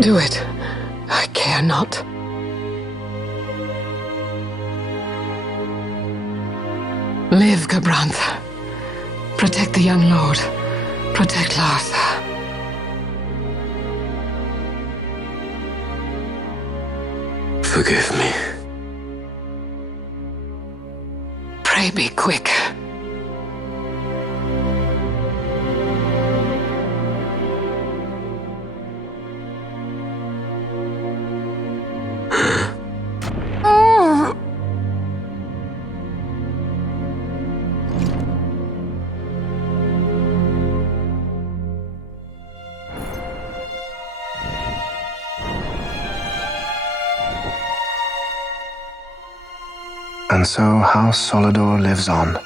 Do it. I care not. Live, Gabrantha. Protect the young lord. Protect Larsa. Forgive me. Pray be quick. And so House Solidor lives on.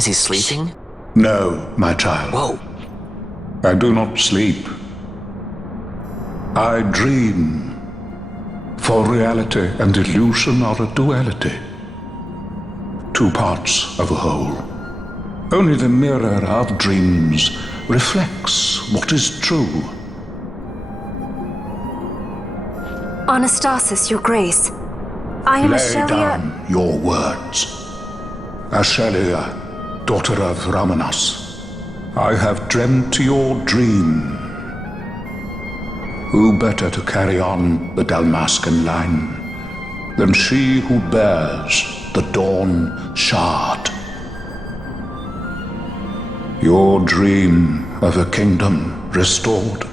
Is he sleeping? No, my child. Whoa. I do not sleep. I dream. For reality and illusion are a duality. Two parts of a whole. Only the mirror of dreams reflects what is true. Anastasis, Your Grace. I am Lay Ashelia. down your words. Ashelia, daughter of Ramanas, I have dreamt your dream. Who better to carry on the Dalmascan line than she who bears the Dawn Shard? Your dream of a kingdom restored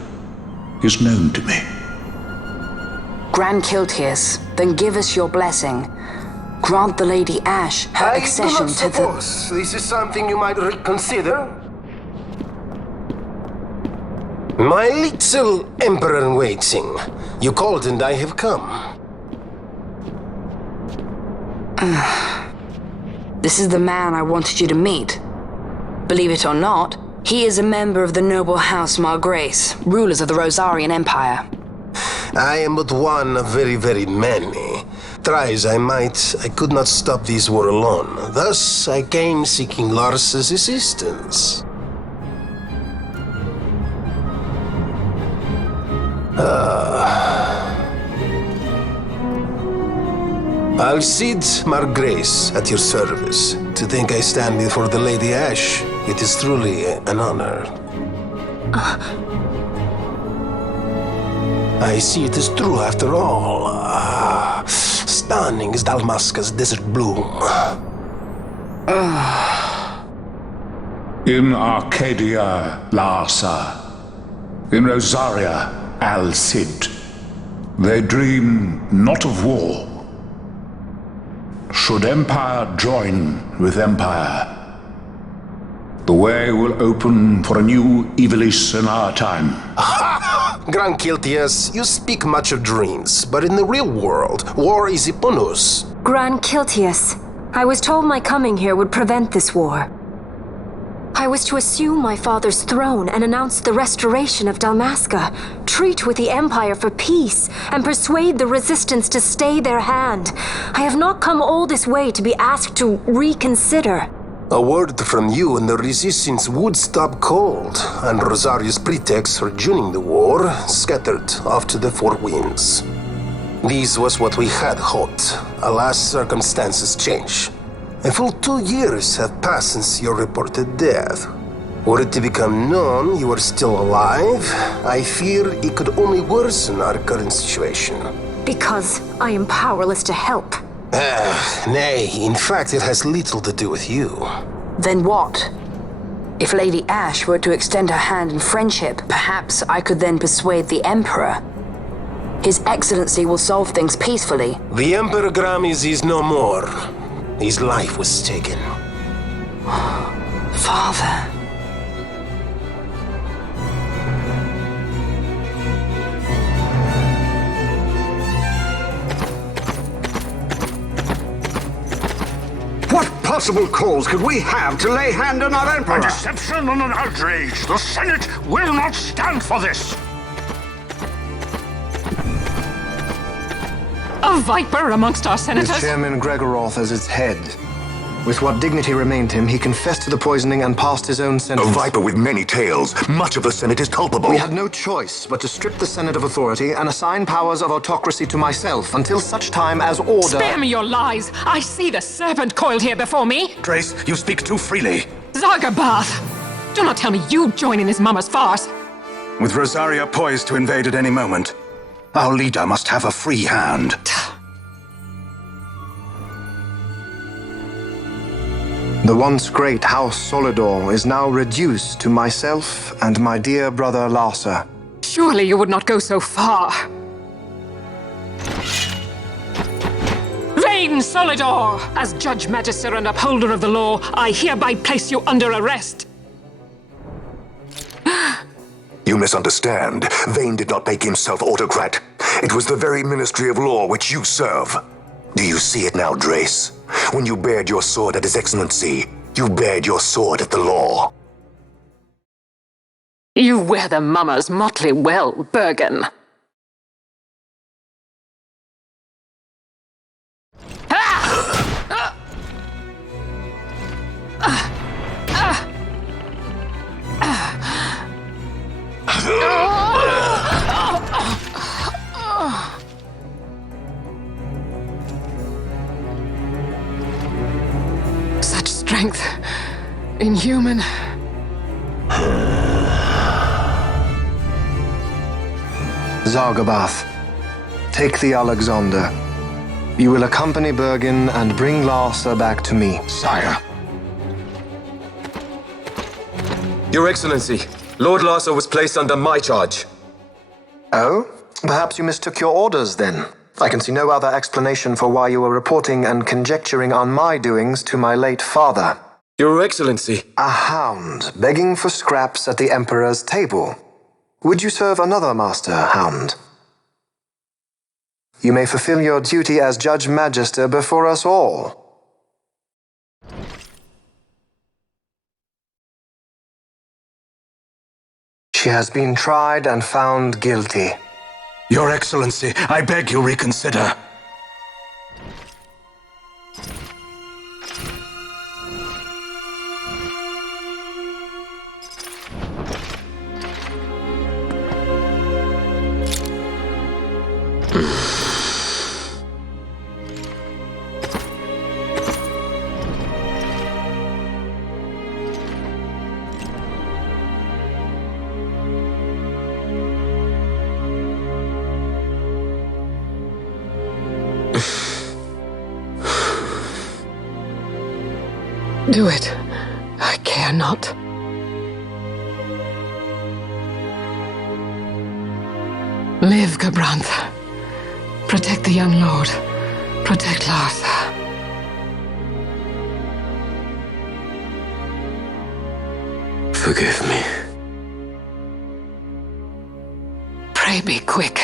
is known to me. Grand Kiltius, then give us your blessing. Grant the Lady Ash her accession to the... I do not suppose this is something you might reconsider. My little emperor-in-waiting. You called and I have come. This is the man I wanted you to meet. Believe it or not, he is a member of the noble house Margrace, rulers of the Rosarian Empire. I am but one of very, very many. Try as I might, I could not stop this war alone. Thus, I came seeking Lars's assistance. Alcide Margrace at your service. To think I stand before the Lady Ash, it is truly an honor. I see it is true after all. Stunning is Dalmasca's desert bloom. In Arcadia, Larsa. In Rosaria, Alcid. They dream not of war. Should empire join with empire, the way will open for a new Evilis in our time. Grand Kiltius, you speak much of dreams, but in the real world, war is upon us. Grand Kiltius, I was told my coming here would prevent this war. I was to assume my father's throne and announce the restoration of Dalmasca, treat with the Empire for peace, and persuade the resistance to stay their hand. I have not come all this way to be asked to reconsider. A word from you and the resistance would stop cold, and Rosaria's pretext for joining the war scattered off to the four winds. This was what we had hoped. Alas, circumstances change. A full 2 years have passed since your reported death. Were it to become known you are still alive, I fear it could only worsen our current situation. Because I am powerless to help. Nay, in fact it has little to do with you. Then what? If Lady Ash were to extend her hand in friendship, perhaps I could then persuade the Emperor. His Excellency will solve things peacefully. The Emperor Gramis is no more. His life was taken. Father. What possible cause could we have to lay hand on our Emperor? A deception and an outrage! The Senate will not stand for this! A viper amongst our With senators? Chairman Gregoroth as its head. With what dignity remained him, he confessed to the poisoning and passed his own A sentence. viper with many tails. Much of the Senate is culpable. We had no choice but to strip the Senate of authority and assign powers of autocracy to myself until such time as order... Spare me your lies! I see the serpent coiled here before me! Grace, you speak too freely. Zargabath! Do not tell me you join in this mama's farce! With Rosaria poised to invade at any moment, our leader must have a free hand. The once great House Solidor is now reduced to myself and my dear brother Larsa. Surely you would not go so far. Reign Solidor! As Judge Magister and upholder of the law, I hereby place you under arrest. You misunderstand. Vane did not make himself autocrat. It was the very Ministry of Law which you serve. Do you see it now, Drace? When you bared your sword at His Excellency, you bared your sword at the law. You wear the mummers motley well, Bergen. Such strength. Inhuman. Zargabath, take the Alexander. You will accompany Bergen and bring Larsa back to me. Sire. Your Excellency, Lord Larsa was placed under my charge. Oh? Perhaps you mistook your orders then. I can see no other explanation for why you were reporting and conjecturing on my doings to my late father. Your Excellency. A hound begging for scraps at the Emperor's table. Would you serve another master, hound? You may fulfill your duty as Judge Magister before us all. She has been tried and found guilty. Your Excellency, I beg you reconsider. Do it. I care not. Live, Gabranth. Protect the young lord. Protect Larsa. Forgive me. Pray be quick.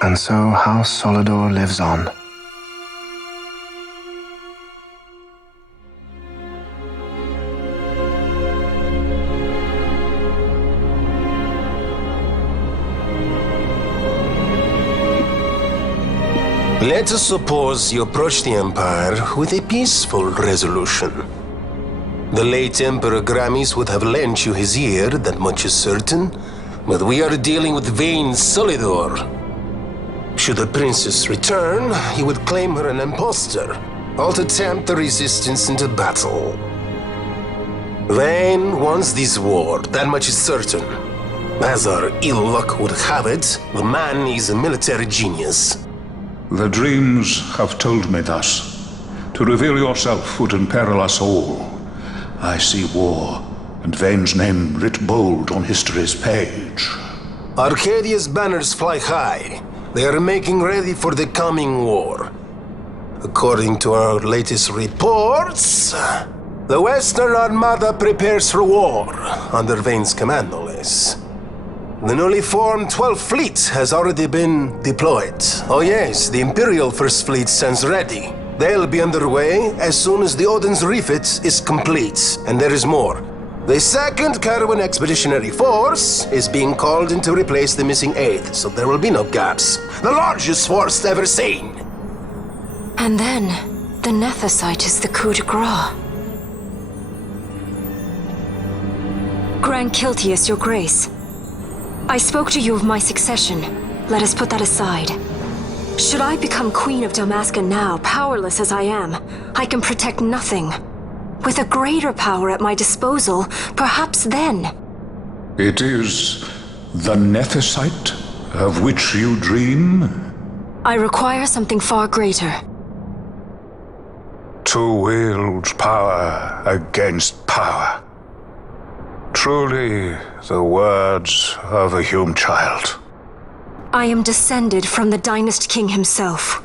And so House Solidor lives on. Let us suppose you approach the Empire with a peaceful resolution. The late Emperor Gramis would have lent you his ear, that much is certain, but we are dealing with vain Solidor. Should the princess return, he would claim her an impostor, or to tempt the resistance into battle. Vayne wants this war, that much is certain. As our ill luck would have it, the man is a military genius. The dreams have told me thus. To reveal yourself would imperil us all. I see war, and Vayne's name writ bold on history's page. Arcadia's banners fly high. They are making ready for the coming war. According to our latest reports, the Western Armada prepares for war, under Vayne's command, no less. The newly formed 12th Fleet has already been deployed. Oh yes, the Imperial First Fleet stands ready. They'll be underway as soon as the Odin's refit is complete. And there is more. The 2nd Caravan Expeditionary Force is being called in to replace the missing 8th, so there will be no gaps. The largest force ever seen! And then, the Nethicite is the coup de grace. Grand Kiltius, your grace. I spoke to you of my succession. Let us put that aside. Should I become Queen of Dalmasca now, powerless as I am, I can protect nothing. With a greater power at my disposal, perhaps then. It is the Nethicite of which you dream? I require something far greater. To wield power against power. Truly, the words of a Hume child. I am descended from the Dynast King himself.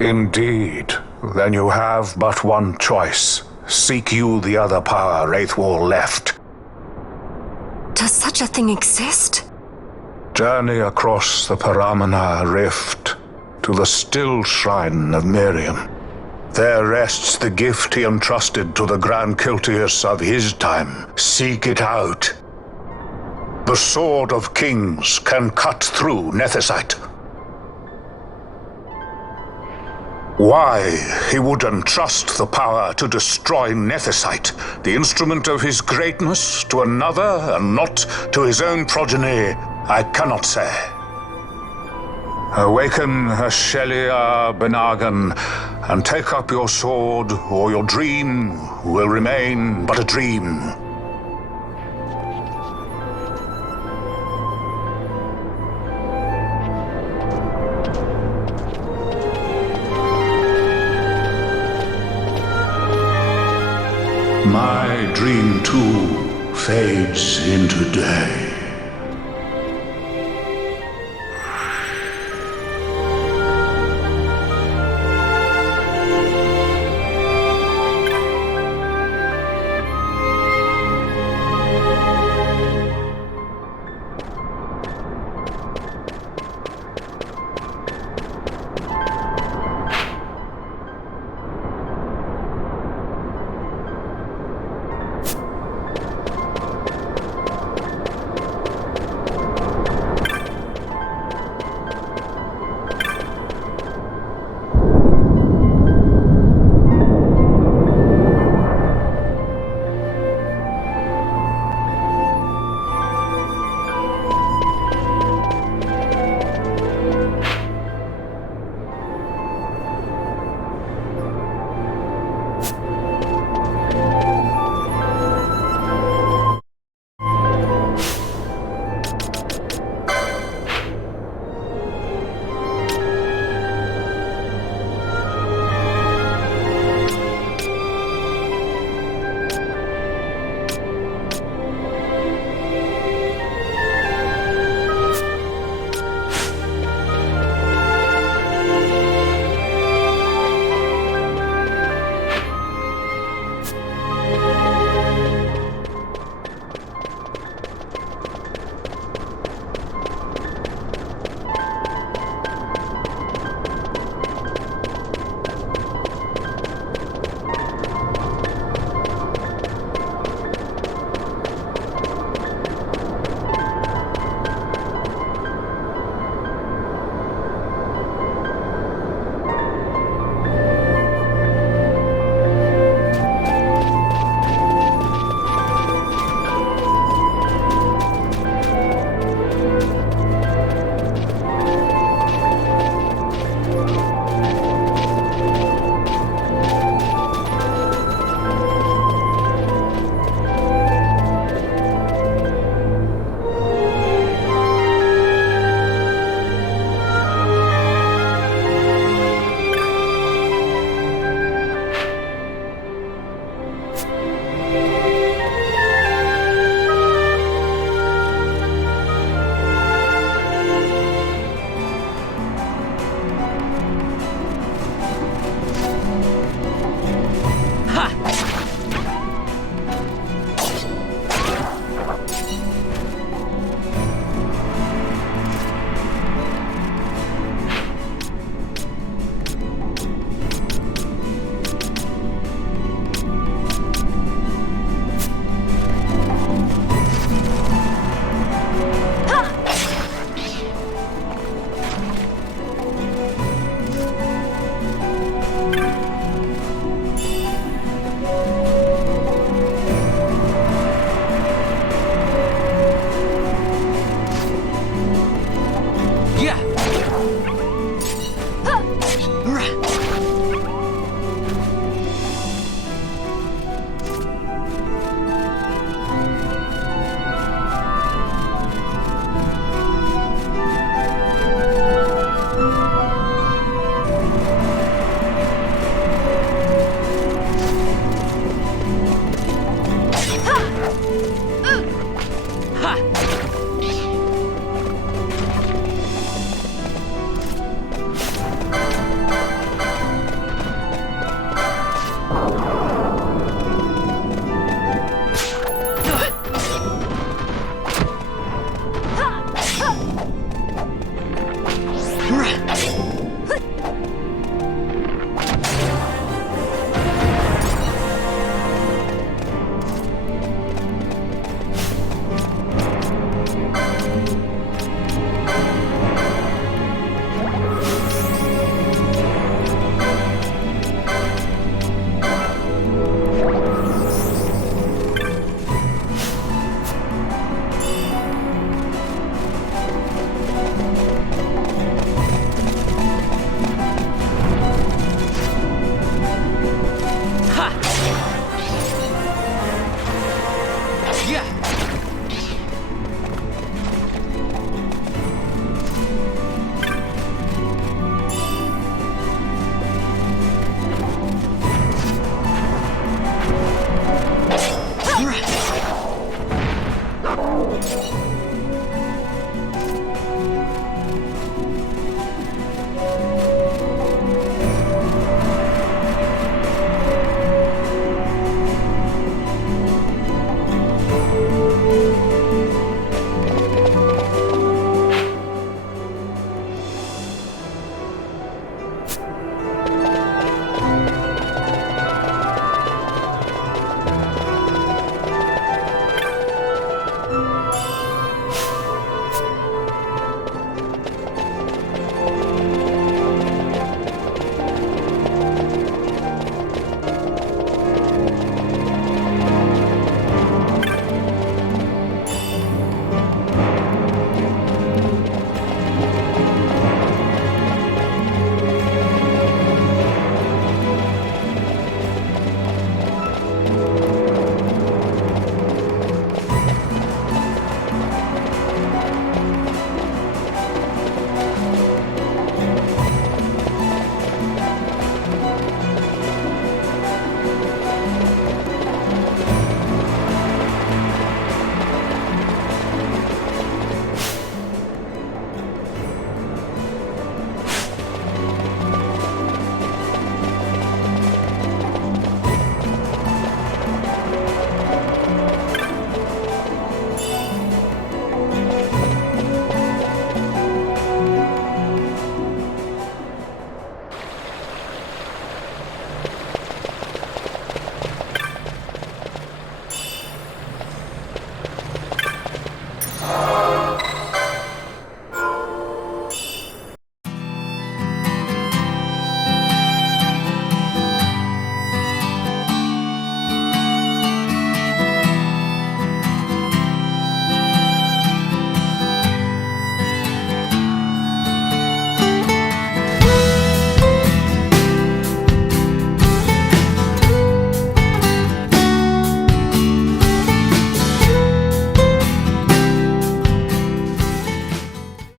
Indeed. Then you have but one choice. Seek you the other power Wraithwall left. Does such a thing exist? Journey across the Paramana Rift to the still shrine of Miriam. There rests the gift he entrusted to the Grand Kiltius of his time. Seek it out. The Sword of Kings can cut through Nethicite. Why he would entrust the power to destroy Nethicite, the instrument of his greatness, to another and not to his own progeny, I cannot say. Awaken Shelia Benagan and take up your sword, or your dream will remain but a dream. My dream too fades into day.